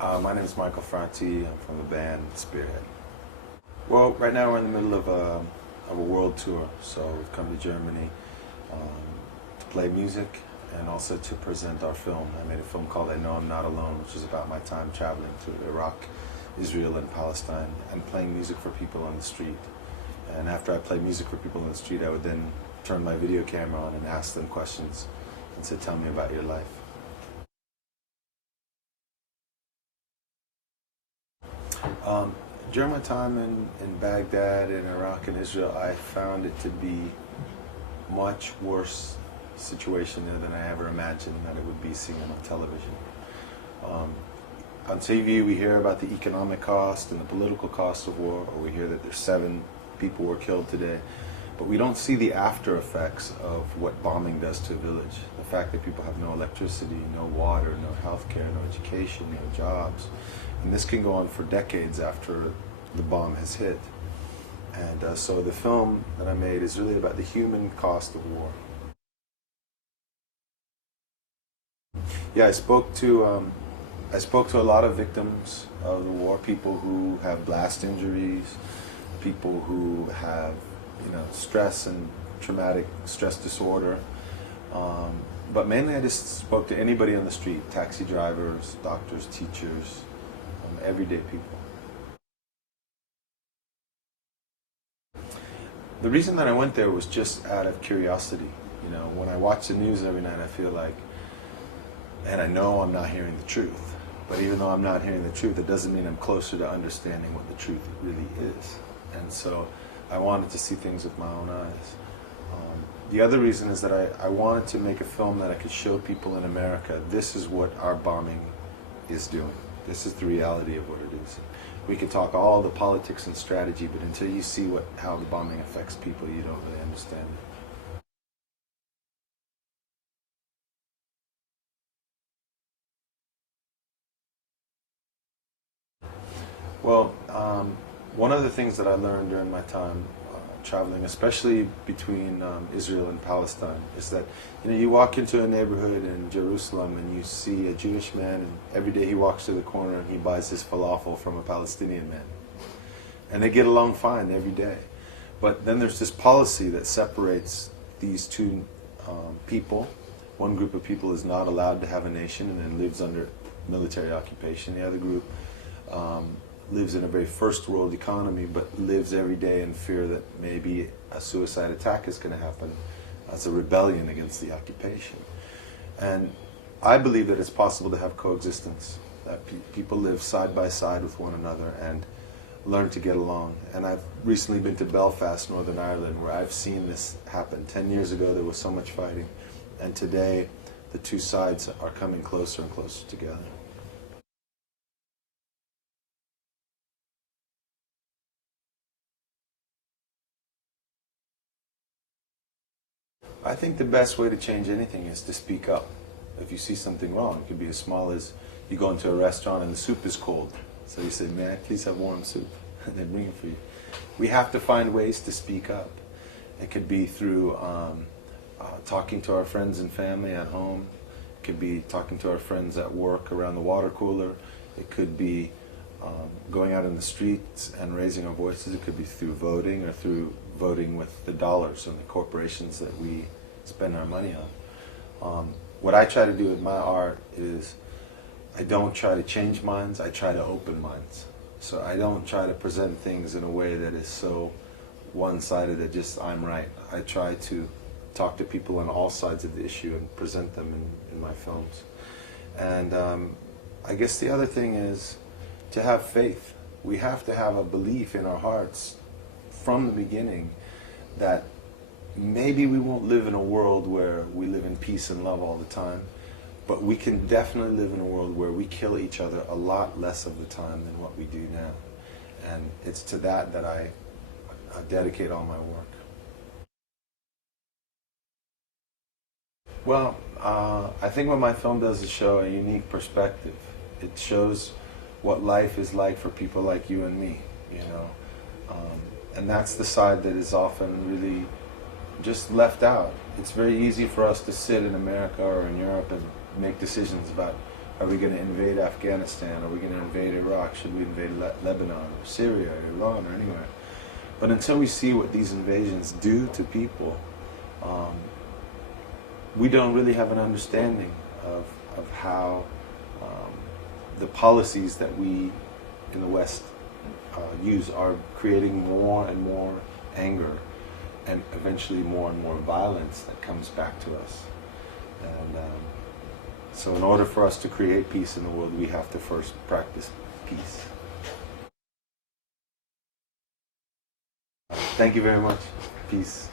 My name is Michael Franti. I'm from the band Spearhead. Well, right now we're in the middle of a world tour, so we've come to Germany to play music and also to present our film. I made a film called I Know I'm Not Alone, which is about my time traveling to Iraq, Israel, and Palestine and playing music for people on the street. And after I play music for people on the street, I would then turn my video camera on and ask them questions and say, tell me about your life. During my time in Baghdad, in Iraq, and Israel, I found it to be much worse situation there than I ever imagined that it would be seen on television. On TV, we hear about the economic cost and the political cost of war, or we hear that there's 7 people were killed today, but we don't see the after effects of what bombing does to a village. The fact that people have no electricity, no water, no health care, no education, no jobs. And this can go on for decades after the bomb has hit. And so the film that I made is really about the human cost of war. Yeah, I spoke to a lot of victims of the war, people who have blast injuries, people who have, stress and traumatic stress disorder. But mainly I just spoke to anybody on the street, taxi drivers, doctors, teachers, everyday people. The reason that I went there was just out of curiosity. When I watch the news every night, I feel like, and I know I'm not hearing the truth, but even though I'm not hearing the truth, it doesn't mean I'm closer to understanding what the truth really is. And so I wanted to see things with my own eyes. The other reason is that I wanted to make a film that I could show people in America, this is what our bombing is doing. This is the reality of what it is. We can talk all the politics and strategy, but until you see how the bombing affects people, you don't really understand it. Well, one of the things that I learned during my time traveling, especially between Israel and Palestine, is that you walk into a neighborhood in Jerusalem and you see a Jewish man, and every day he walks to the corner and he buys his falafel from a Palestinian man, and they get along fine every day. But then there's this policy that separates these two people. One group of people is not allowed to have a nation and then lives under military occupation. The other group lives in a very first world economy, but lives every day in fear that maybe a suicide attack is going to happen as a rebellion against the occupation. And I believe that it's possible to have coexistence, that people live side by side with one another and learn to get along. And I've recently been to Belfast, Northern Ireland, where I've seen this happen. 10 years ago there was so much fighting, and today the two sides are coming closer and closer together. I think the best way to change anything is to speak up. If you see something wrong, it could be as small as you go into a restaurant and the soup is cold. So you say, "May I please have warm soup?" And they bring it for you. We have to find ways to speak up. It could be through talking to our friends and family at home. It could be talking to our friends at work around the water cooler. It could be going out in the streets and raising our voices. It could be through voting or through voting with the dollars and the corporations that we spend our money on. What I try to do with my art is I don't try to change minds, I try to open minds. So I don't try to present things in a way that is so one-sided that just I'm right. I try to talk to people on all sides of the issue and present them in my films. And I guess the other thing is to have faith. We have to have a belief in our hearts from the beginning that maybe we won't live in a world where we live in peace and love all the time, but we can definitely live in a world where we kill each other a lot less of the time than what we do now. And it's to that that I dedicate all my work. Well, I think what my film does is show a unique perspective. It shows what life is like for people like you and me, and that's the side that is often really just left out. It's very easy for us to sit in America or in Europe and make decisions about Are we going to invade Afghanistan? Are we going to invade Iraq? Should we invade Lebanon or Syria or Iran or anywhere? But until we see what these invasions do to people, we don't really have an understanding of how the policies that we in the West use are creating more and more anger and eventually more and more violence that comes back to us. And so in order for us to create peace in the world, we have to first practice peace. Thank you very much. Peace.